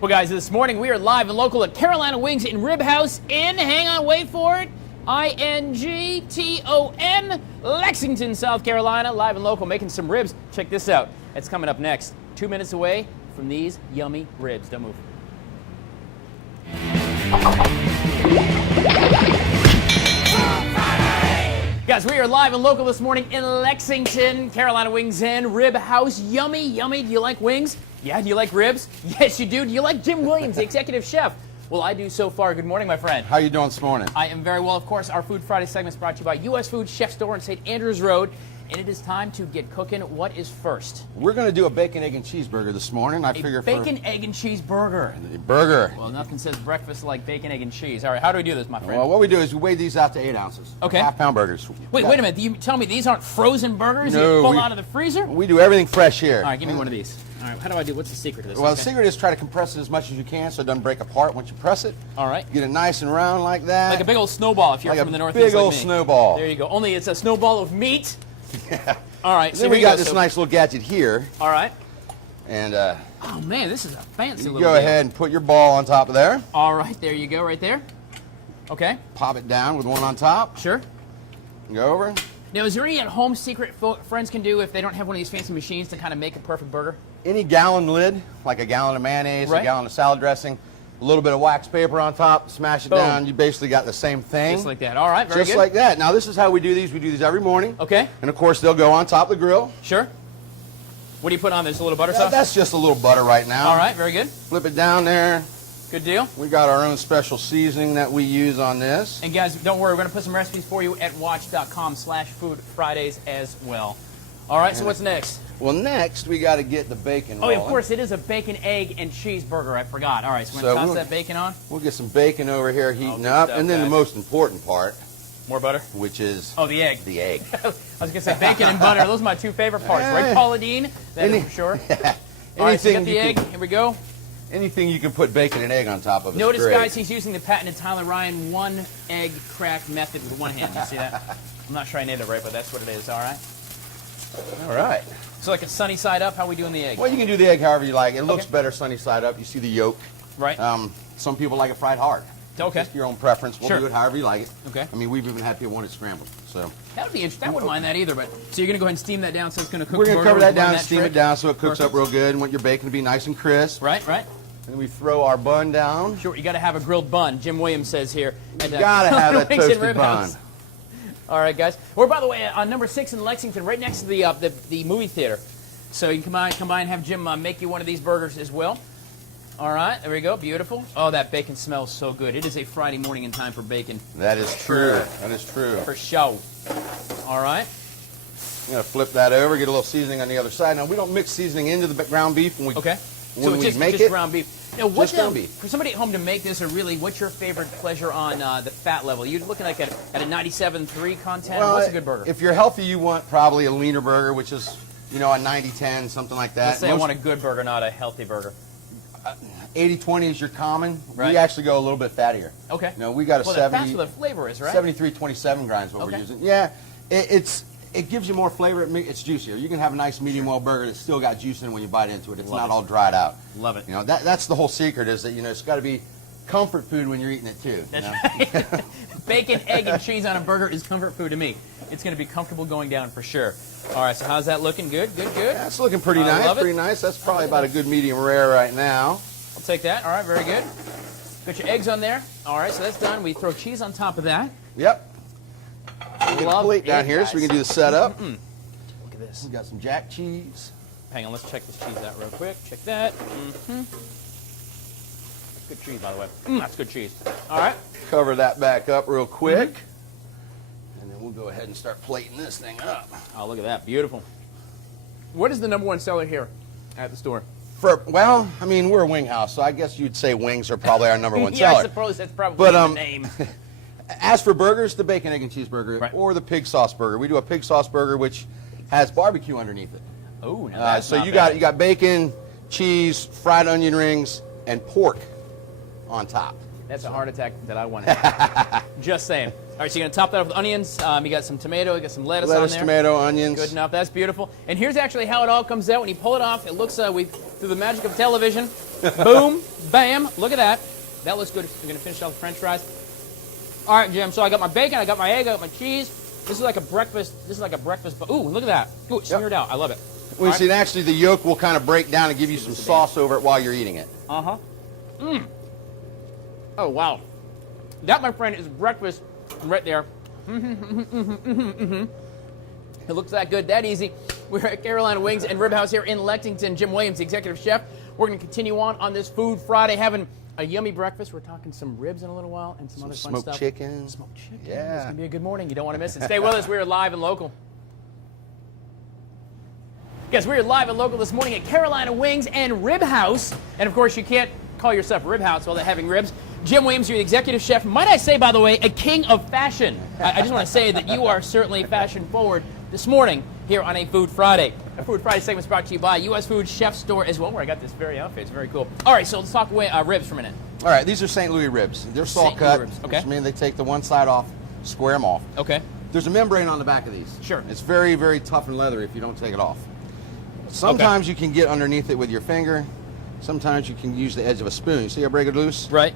Well, guys, this morning we are live and local at Carolina Wings and Rib House in, hang on, wait for it, Ington, Lexington, South Carolina. Live and local, making some ribs. Check this out. It's coming up next. 2 minutes away from these yummy ribs. Don't move. Guys, we are live and local this morning in Lexington, Carolina Wings and Rib House. Yummy, yummy. Do you like wings? Yeah, do you like ribs? Yes, you do. Do you like Jim Williams, the executive chef? Well, I do so far. Good morning, my friend. How you doing this morning? I am very well. Of course, our Food Friday segment is brought to you by U.S. Food Chef Store on St. Andrews Road. And it is time to get cooking. What is first? We're going to do a bacon, egg, and cheeseburger this morning. Bacon, egg, and cheese burger. Burger. Well, nothing says breakfast like bacon, egg, and cheese. All right, how do we do this, my friend? Well, what we do is we weigh these out to 8 ounces. Okay. Half-pound burgers. Wait a minute. You tell me these aren't frozen burgers? No, You pull out of the freezer? We do everything fresh here. All right, give me one of these. All right, how do I do? What's the secret to this? Well, the secret is try to compress it as much as you can so it doesn't break apart once you press it. All right. Get it nice and round like that. Like a big old snowball if you're like from the a Northeast. big old like me. snowball. There you go. Only it's a snowball of meat. Yeah. All right. So then we got this nice little gadget here. All right. And oh man, this is a fancy you little go deal. ahead and put your ball on top of there. All right, there you go, right there. Okay. Pop it down with one on top. Sure. Go over. Now, is there any at-home secret friends can do if they don't have one of these fancy machines to kind of make a perfect burger? Any gallon lid, like a gallon of mayonnaise, Right. a gallon of salad dressing, a little bit of wax paper on top, smash it Boom. down. You basically got the same thing. Just like that. All right, very Just good. like that. Now, this is how we do these. We do these every morning. Okay. And, of course, they'll go on top of the grill. Sure. What do you put on this? A little butter sauce? That's just a little butter right now. All right, very good. Flip it down there. Good deal. We got our own special seasoning that we use on this. And guys, don't worry, we're going to put some recipes for you at watch.com/Food Fridays as well. All right, so what's next? Well, next, we got to get the bacon Oh, rolling. of course, it is a bacon, egg, and cheeseburger. I forgot. All right, so we're going to toss that bacon on. We'll get some bacon over here heating good up. stuff, And then guys. the most important part, More butter? which is Oh, the egg. the egg. I was going to say bacon and butter. Those are my two favorite parts, right, Yeah. Paula Dean? That is for sure. All right, so you got the egg. Here we go. Anything you can put bacon and egg on top of is Notice, great. guys, he's using the patented Tyler Ryan one egg crack method with one hand. You see that? I'm not sure I nailed it right, but that's what it is. All right. All right. So like a sunny side up. How are we doing the egg? Well, you can do the egg however you like. It looks Okay. better sunny side up. You see the yolk. Right. Some people like it fried hard. Okay. Just your own preference. We'll Sure. do it however you like it. Okay. I mean, we've even had people want it scrambled. So That would be interesting. I wouldn't mind that either. But so you're going to go ahead and steam that down, so it's going to cook. we're the going to burger. cover that Learn down and steam trick. it down so it cooks up Perfect. real good. And want your bacon to be nice and crisp. Right. Right. And we throw our bun down. Sure. You got to have a grilled bun. Jim Williams says here. And, Gotta have that Wings and toasted Rib bun. House. All right, guys. We're, by the way, on number 6 in Lexington, right next to the movie theater. So you can come by and have Jim make you one of these burgers as well. All right, there we go. Beautiful. Oh, that bacon smells so good. It is a Friday morning in time for bacon. That is true. Sure. That is true. For show. All right. I'm going to flip that over, get a little seasoning on the other side. Now, we don't mix seasoning into the ground beef when we, Okay. when So we it's make just it. ground beef. Now, what Just ground beef. For somebody at home to make this, or really, what's your favorite pleasure on the fat level? You're looking like at a 97.3 content. Well, What's a good burger? If you're healthy, you want probably a leaner burger, which is, you know, a 90-10, something like that. Let's say I want a good burger, not a healthy burger. 80-20 is your common. Right. We actually go a little bit fattier. Okay. No, we got a Well, 70, that's where the flavor is, right? 73-27 grinds what Okay. we're using. Yeah, it gives you more flavor. It's juicier. You can have a nice medium well burger that's still got juice in it when you bite into it. It's Love not it. all dried out. Love it. You know, that's the whole secret is that, you know, it's got to be comfort food when you're eating it too. That's you know? right. Bacon, egg, and cheese on a burger is comfort food to me. It's going to be comfortable going down for sure. All right, so how's that looking? Good, good, good. That's looking pretty I nice. love it. Pretty nice. That's probably about a good medium rare right now. I'll take that. All right, very good. Got your eggs on there. All right, so that's done. We throw cheese on top of that. Yep. We get a Love plate down it, here so we guys. can do the setup. Look at this. We got some jack cheese. Hang on, let's check this cheese out real quick. Check that. Good cheese, by the way. That's good cheese. All right. Cover that back up real quick. And then we'll go ahead and start plating this thing up. Oh, look at that. Beautiful. What is the #1 seller here at the store? Well, I mean, we're a wing house, so I guess you'd say wings are probably our #1 Yeah, I seller. suppose that's probably But, the name. As for burgers, the bacon, egg, and cheeseburger Right. or the pig sauce burger. We do a pig sauce burger which has barbecue underneath it. Oh, now that's So not you bad. got bacon, cheese, fried onion rings, and pork on top. That's a heart attack that I want to have. Just saying. All right, so you're going to top that off with onions. You got some tomato, you got some lettuce on there. Tomato, onions. Good enough. That's beautiful. And here's actually how it all comes out. When you pull it off, it looks, through the magic of television, Boom, bam. Look at that. That looks good. I'm going to finish off the French fries. All right, Jim. So I got my bacon, I got my egg, I got my cheese. This is like a breakfast. Ooh, look at that. Ooh, it's smeared out. I love it. Well, you see, and actually the yolk will kind of break down and give you some sauce over it while you're eating it. Uh-huh. Mmm. Oh, wow. That, my friend, is breakfast right there. It looks that good, that easy. We're at Carolina Wings and Rib House here in Lexington. Jim Williams, the executive chef. We're going to continue on this Food Friday, having a yummy breakfast. We're talking some ribs in a little while and some other fun stuff. Smoked chicken. Smoked chicken. Yeah. It's going to be a good morning. You don't want to miss it. Stay with us. We're live and local. Guys, we're live and local this morning at Carolina Wings and Rib House. And, of course, you can't call yourself Rib House while they're having ribs. Jim Williams, you're the executive chef. Might I say, by the way, a king of fashion. I just want to say that you are certainly fashion forward this morning here on a Food Friday. Our Food Friday segment is brought to you by U.S. Food Chef Store as well, where I got this very outfit. It's very cool. All right, so let's talk ribs for a minute. All right, these are St. Louis ribs. They're saw cut, ribs. Okay. which means they take the one side off, square them off. Okay. There's a membrane on the back of these. Sure. It's very, very tough and leathery if you don't take it off. Sometimes you can get underneath it with your finger. Sometimes you can use the edge of a spoon. You see I break it loose? Right.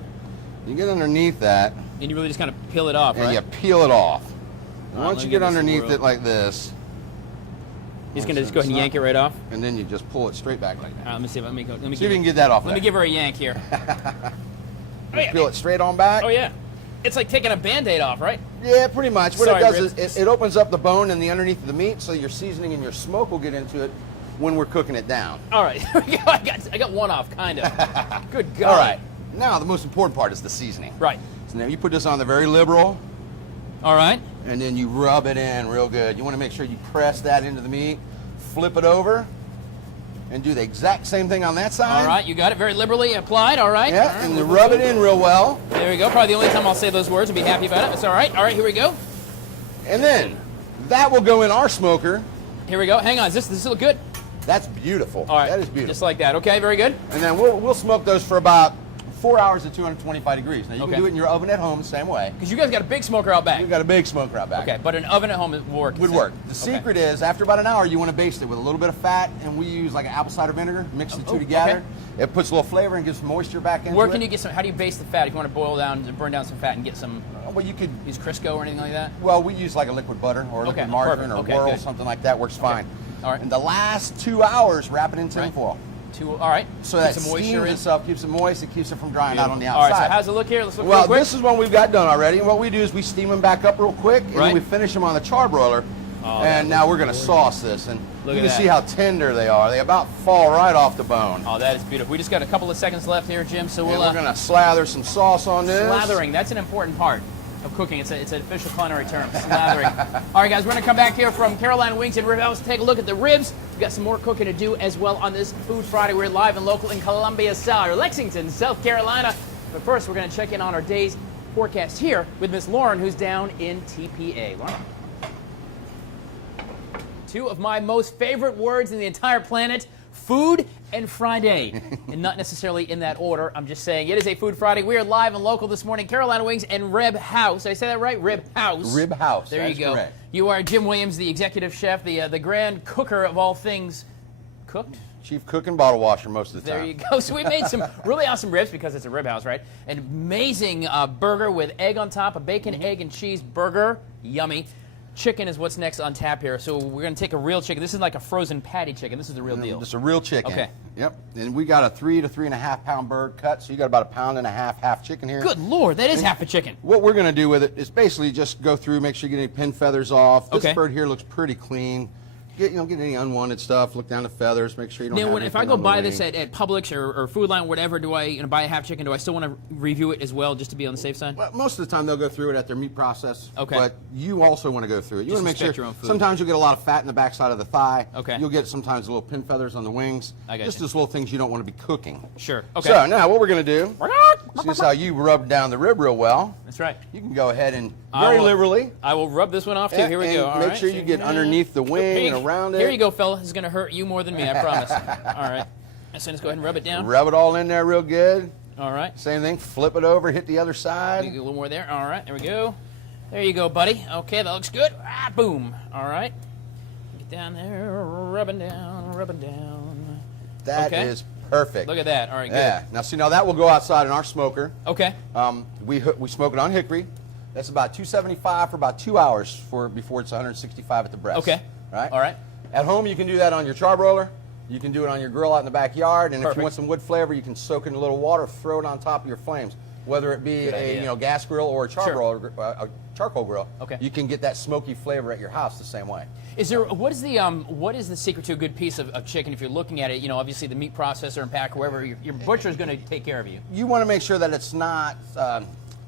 You get underneath that. And you really just kind of peel it off, and right? you peel it off. Right, Once you get underneath it like this. He's going to just go ahead and yank it right off. And then you just pull it straight back like that. All right, let me see if let me See if you can get that off. Let me give her a yank here. Peel it straight on back. Oh, yeah. It's like taking a Band-Aid off, right? Yeah, pretty much. What Sorry, it does is it opens up the bone and the underneath of the meat, so your seasoning and your smoke will get into it when we're cooking it down. All right. Here we go. I got one off, kind of. Good God. All right. Now, the most important part is the seasoning. Right. So now you put this on the very liberal. All right. And then you rub it in real good. You want to make sure you press that into the meat, flip it over, and do the exact same thing on that side. All right. You got it very liberally applied. All right. Yeah, all right. and you rub it in real well. There we go. Probably the only time I'll say those words and be happy about it. That's all right. All right. Here we go. And then that will go in our smoker. Here we go. Hang on. Does this look good? That's beautiful. All right. That is beautiful. Just like that. Okay. Very good. And then we'll smoke those for about 4 hours at 225 degrees. Now, you can do it in your oven at home the same way. Because you guys got a big smoker out back. We've got a big smoker out back. Okay, but an oven at home would work. Would work. The secret is, after about an hour, you want to baste it with a little bit of fat, and we use like an apple cider vinegar, mix the two together. Okay. It puts a little flavor and gives some moisture back into it. Where can you get some, how do you baste the fat if you want to boil down, burn down some fat and get some, well, you could use Crisco or anything like that? Well, we use like a liquid butter or liquid margarine or whirl, something like that works fine. All right. And the last 2 hours, wrap it in tin foil. All right. So that steams and stuff, keeps it moist, it keeps it from drying out on the outside. All right, so how's it look here? Let's look real quick. Well, this is one we've got done already, and what we do is we steam them back up real quick, and then we finish them on the charbroiler, and now we're going to sauce this, and you can see how tender they are. They about fall right off the bone. Oh, that is beautiful. We just got a couple of seconds left here, Jim, so we're going to slather some sauce on this. Slathering, that's an important part of cooking. It's an official culinary term, slathering. All right, guys, we're going to come back here from Carolina Wings and Rib House to take a look at the ribs. We've got some more cooking to do as well on this Food Friday. We're live and local in Columbia, Lexington, South Carolina. But first, we're going to check in on our day's forecast here with Miss Lauren, who's down in TPA. Lauren. Two of my most favorite words in the entire planet, food and Friday. And not necessarily in that order. I'm just saying it is a Food Friday. We are live and local this morning, Carolina Wings and Rib House. Did I say that right? Rib House. Rib House. There you go. Correct. You are Jim Williams, the executive chef, the grand cooker of all things cooked. Chief cook and bottle washer most of the time. There you go. So we made some really awesome ribs because it's a rib house, right? An amazing burger with egg on top, a bacon, egg, and cheese burger. Yummy. Chicken is what's next on tap here. So we're going to take a real chicken. This is like a frozen patty chicken. This is the real deal. Just a real chicken. Okay. Yep. And we got a 3 to 3.5 pound bird cut, so you got about 1.5 pounds, half chicken here. Good Lord, that is half a chicken. What we're going to do with it is basically just go through, make sure you get any pin feathers off. This Okay. bird here looks pretty clean. Get any unwanted stuff. Look down the feathers. Make sure you don't have Now, if I anything go on the buy wing. this at Publix or Food Line, whatever, do I buy a half chicken? Do I still want to review it as well, just to be on the safe side? Well, most of the time they'll go through it at their meat process. Okay. But you also want to go through it. You want to make sure. Your own food. Sometimes you'll get a lot of fat in the backside of the thigh. Okay. You'll get sometimes little pin feathers on the wings. I got Just you. those little things you don't want to be cooking. Sure. Okay. So now what we're going to do. See this how you rub down the rib real well. That's right. You can go ahead and very liberally. I will rub this one off too. Here we go. All make right. sure you get underneath the wing and around it. Here you go, fella. This is going to hurt you more than me, I promise. All right. So let's go ahead and rub it down. Rub it all in there real good. All right. Same thing. Flip it over. Hit the other side. A little more there. All right. There we go. There you go, buddy. Okay, that looks good. Ah, boom. All right. Get down there. Rubbing down. Rubbing down. That is Perfect. Look at that. All right, good. Yeah. Now, see, now that will go outside in our smoker. Okay. We smoke it on hickory. That's about 275 for about 2 hours before it's 165 at the breast. Okay. Right? All right. At home, you can do that on your charbroiler. You can do it on your grill out in the backyard. And Perfect. if you want some wood flavor, you can soak it in a little water, throw it on top of your flames. Whether it be a gas grill or a charbroiler, a charcoal grill, you can get that smoky flavor at your house the same way. What is the secret to a good piece of chicken? If you're looking at it, you know, obviously the meat processor and packer, whoever your butcher is going to take care of you. You want to make sure that it's not.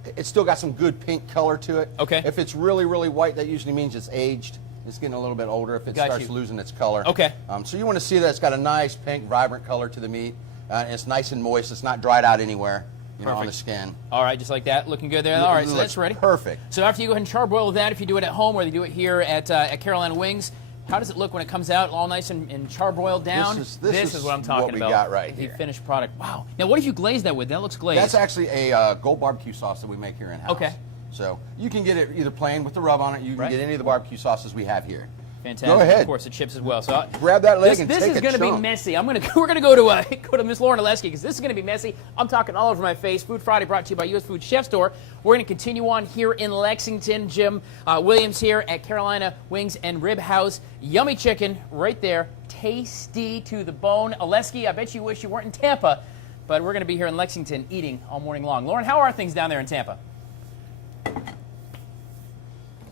It's still got some good pink color to it. Okay. If it's really, really white, that usually means it's aged. It's getting a little bit older if it starts losing its color. Okay. So you want to see that it's got a nice pink, vibrant color to the meat. It's nice and moist. It's not dried out anywhere. You know, on the skin. All right, just like that. Looking good there. All right, so that's ready. Perfect. So after you go ahead and charbroil that, if you do it at home or you do it here at Carolina Wings, how does it look when it comes out all nice and charbroiled down? This is what I'm talking about. What we got right here. The finished product. Wow. Now, what if you glaze that with? That looks glazed. That's actually a gold barbecue sauce that we make here in-house. Okay. So you can get it either plain with the rub on it. You can get any of the barbecue sauces we have here. Fantastic. Go ahead. Of course, the chips as well. So grab that leg and take a chunk. This is going to be messy. We're going to go to Miss Lauren Oleski because this is going to be messy. I'm talking all over my face. Food Friday brought to you by U.S. Food Chef Store. We're going to continue on here in Lexington. Jim Williams here at Carolina Wings and Rib House. Yummy chicken right there. Tasty to the bone. Oleski, I bet you wish you weren't in Tampa, but we're going to be here in Lexington eating all morning long. Lauren, how are things down there in Tampa?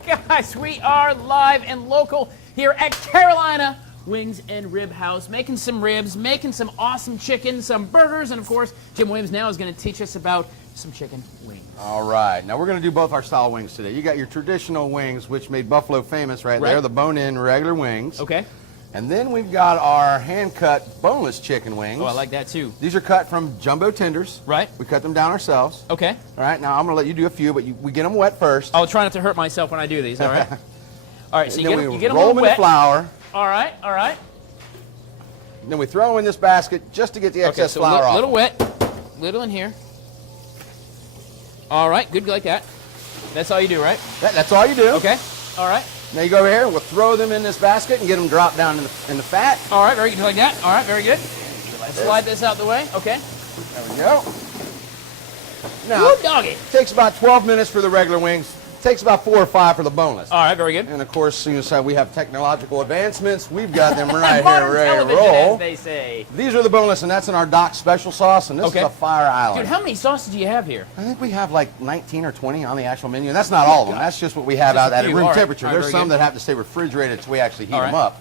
Guys, we are live and local here at Carolina Wings and Rib House, making some ribs, making some awesome chicken, some burgers, and of course, Jim Williams now is going to teach us about some chicken wings. All right. Now, we're going to do both our style wings today. You got your traditional wings, which made Buffalo famous right there, the bone-in regular wings. Okay. And then we've got our hand-cut boneless chicken wings. Oh, I like that too. These are cut from jumbo tenders. Right. We cut them down ourselves. Okay. All right. Now, I'm going to let you do a few, but we get them wet first. I'll try not to hurt myself when I do these, all right? All right, so you get them roll them in wet. the flour. All right, all right. And then we throw them in this basket just to get the excess flour off. Little wet, little in here. All right, good like that. That's all you do, right? That's all you do. Okay, all right. Now you go over here and we'll throw them in this basket and get them dropped down in the fat. All right, very good, like that. All right, very good. Slide this out the way. Okay. There we go. Now, Woo, doggy. it takes about 12 minutes for the regular wings. It takes about 4 or 5 for the boneless. All right, very good. And of course, soon as we have technological advancements, we've got them right Modern here ready to television, roll. as they say. These are the boneless, and that's in our Doc special sauce, and this is a Fire Island. Dude, how many sauces do you have here? I think we have like 19 or 20 on the actual menu, and that's not all of them. That's just what we have out at room temperature. There's some that have to stay refrigerated until we actually heat them up.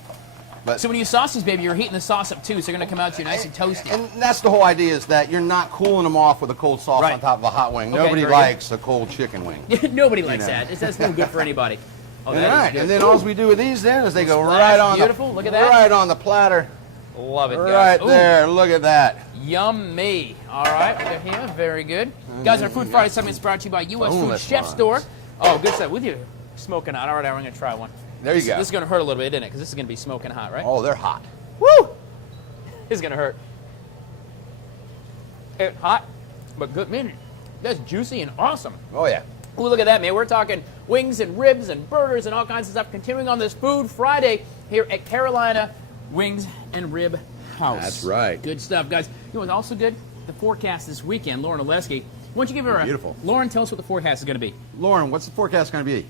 But so when you sauce these, baby, you're heating the sauce up too, so they're going to come out to you nice and toasty. And that's the whole idea, is that you're not cooling them off with a cold sauce on top of a hot wing. Nobody likes a cold chicken wing. Nobody likes that. That's no good for anybody. Oh, all right, and then all we do with these then is they go right on Look at that. Right on the platter. Love it, guys. Right there. Look at that. Yummy. All right, we got here. Very good. Guys, our Food Friday segment is brought to you by U.S. Food Chef Store. Oh, good stuff. With you smoking hot. All right, I'm going to try one. There you go. This is going to hurt a little bit, isn't it? Because this is going to be smoking hot, right? Oh, they're hot. Woo! This is going to hurt. It's hot, but good. Man, that's juicy and awesome. Oh, yeah. Ooh, look at that, man. We're talking wings and ribs and burgers and all kinds of stuff. Continuing on this Food Friday here at Carolina Wings and Rib House. That's right. Good stuff, guys. You know what's also good? The forecast this weekend. Lauren Oleski. Why don't you give her a... Beautiful. Lauren, tell us what the forecast is going to be. Lauren, what's the forecast going to be?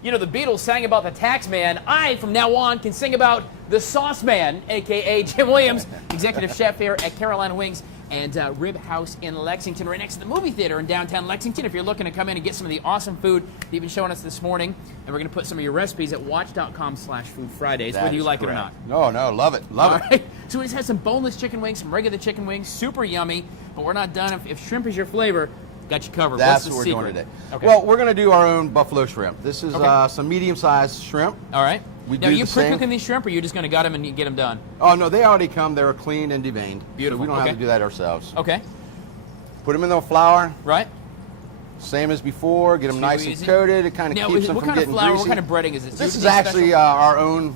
You know, the Beatles sang about the tax man. I, from now on, can sing about the sauce man, a.k.a. Jim Williams, executive chef here at Carolina Wings and Rib House in Lexington, right next to the movie theater in downtown Lexington. If you're looking to come in and get some of the awesome food that you've been showing us this morning, and we're going to put some of your recipes at watch.com/foodfridays, whether you like it or not. No, love it. Love it. So we just had some boneless chicken wings, some regular chicken wings, super yummy, but we're not done. If shrimp is your flavor, got you covered. That's What's what the we're secret? doing today. Okay. Well, we're going to do our own buffalo shrimp. This is some medium-sized shrimp. All right. Now, are you pre-cooking pre-cooking these shrimp, or are you just going to gut them and get them done? Oh, no, they already come. They're cleaned and deveined. Beautiful. So we don't have to do that ourselves. Okay. Put them in the flour. Right. Same as before. Get them nice and coated. It kind of keeps them from getting greasy. What kind of breading is it? This is actually our own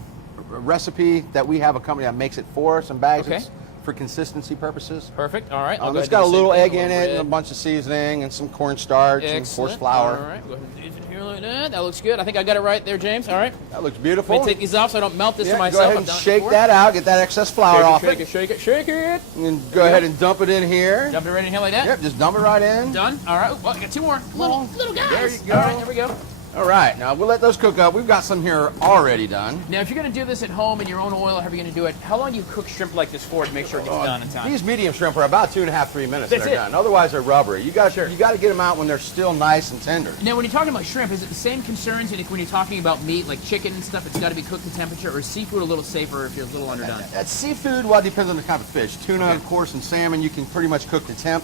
recipe that we have a company that makes it for us in bags. Okay. It's for consistency purposes. Perfect. All right. It's got a little egg in it and a bunch of seasoning and some cornstarch and coarse flour. All right. Go ahead and use it here. That looks good. I think I got it right there, James. All right. That looks beautiful. Let me take these off so I don't melt this to myself. Go ahead and shake that out. Get that excess flour off it. Shake it. And go ahead and dump it in here. Dump it right in here like that? Yep, just dump it right in. Done. All right. Well, I got 2 more little guys. There you go. All right, there we go. All right, now we'll let those cook up. We've got some here already done. Now, if you're going to do this at home in your own oil, however you're going to do it, how long do you cook shrimp like this for to make sure it gets done in time? These medium shrimp are about 2.5, 3 minutes. That's they're it. done. Otherwise, they're rubbery. You got to get them out when they're still nice and tender. Now, when you're talking about shrimp, is it the same concerns when you're talking about meat, like chicken and stuff? It's got to be cooked to temperature, or is seafood a little safer if you're a little underdone? That's seafood. Well, it depends on the type of fish. Tuna, of course, and salmon, you can pretty much cook to temp.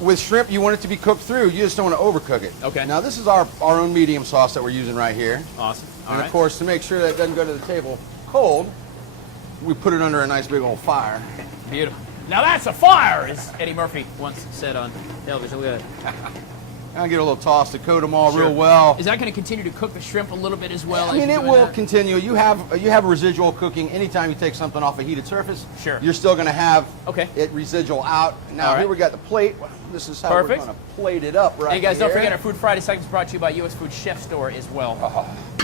With shrimp, you want it to be cooked through. You just don't want to overcook it. Okay. Now, this is our own medium sauce that we're using right here. Awesome. And, of course, to make sure that it doesn't go to the table cold, we put it under a nice big old fire. Beautiful. Now that's a fire, as Eddie Murphy once said on television. Look at that. I'll get a little toss to coat them all real well. Is that going to continue to cook the shrimp a little bit as well? I mean, it will continue. You have residual cooking. Anytime you take something off a heated surface, you're still going to have it residual out. Now, here we got the plate. This is how we're going to plate it up right here. Hey, guys, don't forget our Food Friday segment is brought to you by U.S. Food Chef Store as well.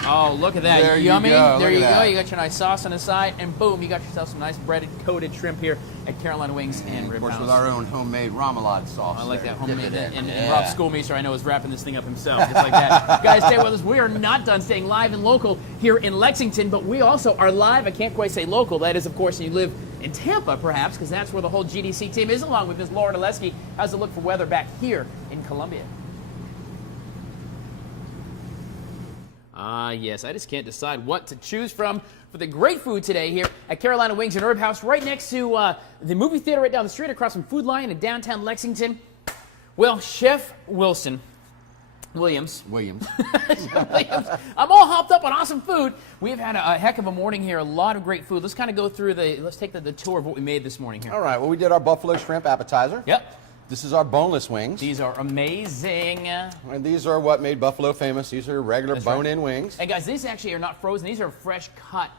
Oh, look at that. There Yummy. You go. There you go. You got your nice sauce on the side, and boom, you got yourself some nice breaded, coated shrimp here at Carolina Wings and Rib House. Of course, with our own homemade remoulade sauce. I like that homemade. And Rob Schoolmeister, I know, is wrapping this thing up himself, just like that. Guys, stay with us. We are not done staying live and local here in Lexington, but we also are live. I can't quite say local. That is, of course, you live in Tampa, perhaps, because that's where the whole GDC team is, along with Ms. Laura Oleski. How's it look for weather back here in Columbia? Yes, I just can't decide what to choose from for the great food today here at Carolina Wings and Herb House, right next to the movie theater right down the street across from Food Lion in downtown Lexington. Well, Chef Williams. I'm all hopped up on awesome food. We've had a heck of a morning here, a lot of great food. Let's kind of go through let's take the tour of what we made this morning here. All right, well, we did our buffalo shrimp appetizer. Yep. This is our boneless wings. These are amazing. And these are what made Buffalo famous. These are regular bone-in wings. And guys, these actually are not frozen. These are fresh cut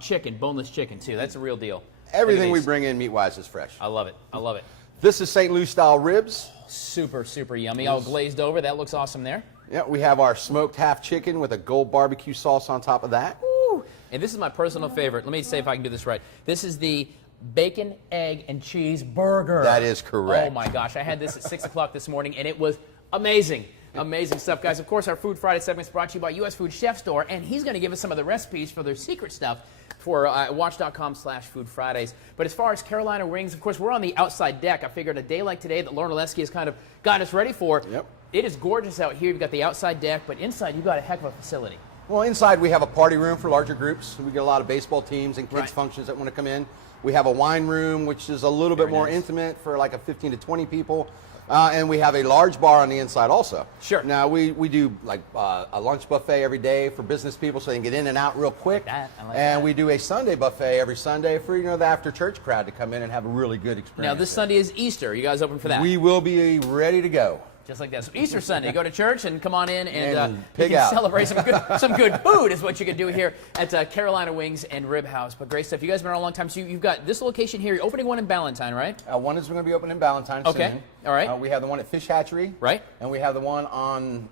chicken, boneless chicken too. That's a real deal. Everything we bring in meat-wise is fresh. I love it. I love it. This is St. Louis style ribs. Super, super yummy. All glazed over. That looks awesome there. Yeah, we have our smoked half chicken with a gold barbecue sauce on top of that. Woo. And this is my personal favorite. Let me see if I can do this right. This is the bacon, egg, and cheese burger. That is correct. Oh my gosh, I had this at 6 o'clock this morning, and it was amazing. Amazing stuff, guys. Of course, our Food Friday segment is brought to you by U.S. Food Chef Store, and he's going to give us some of the recipes for their secret stuff for watch.com/Food Fridays. But as far as Carolina Wings, of course, we're on the outside deck. I figured a day like today that Lauren Oleski has kind of got us ready for. Yep. It is gorgeous out here. You've got the outside deck, but inside you've got a heck of a facility. Well, inside we have a party room for larger groups. We get a lot of baseball teams and kids functions that want to come in. We have a wine room, which is a little bit more intimate for like a 15 to 20 people. And we have a large bar on the inside also. Sure. Now, we do like a lunch buffet every day for business people so they can get in and out real quick. We do a Sunday buffet every Sunday for, the after church crowd to come in and have a really good experience. Now, this Sunday is Easter. You guys open for that? We will be ready to go. Just like that. So Easter Sunday, go to church and come on in and pig out. Celebrate some good food is what you can do here at Carolina Wings and Rib House. But great stuff. You guys have been around a long time. So you've got this location here. You're opening one in Ballantyne, right? One is going to be open in Ballantyne soon. All right. We have the one at Fish Hatchery. Right. And we have the one on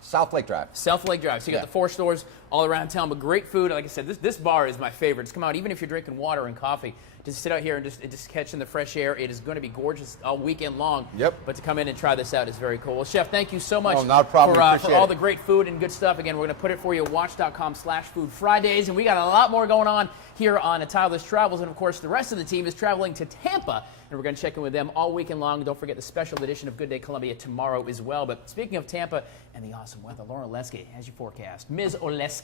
South Lake Drive. South Lake Drive. So you got the 4 stores all around town, but great food. Like I said, this bar is my favorite. Just come out, even if you're drinking water and coffee, just sit out here and just catch in the fresh air. It is going to be gorgeous all weekend long. Yep. But to come in and try this out is very cool. Well, Chef, thank you so much for all the great food and good stuff. Again, we're going to put it for you at watch.com/Food Fridays, and we got a lot more going on here on Tyler's Travels. And of course, the rest of the team is traveling to Tampa, and we're going to check in with them all weekend long. Don't forget the special edition of Good Day Columbia tomorrow as well. But speaking of Tampa and the awesome weather, Lauren Oleski has your forecast. Ms. Oleski.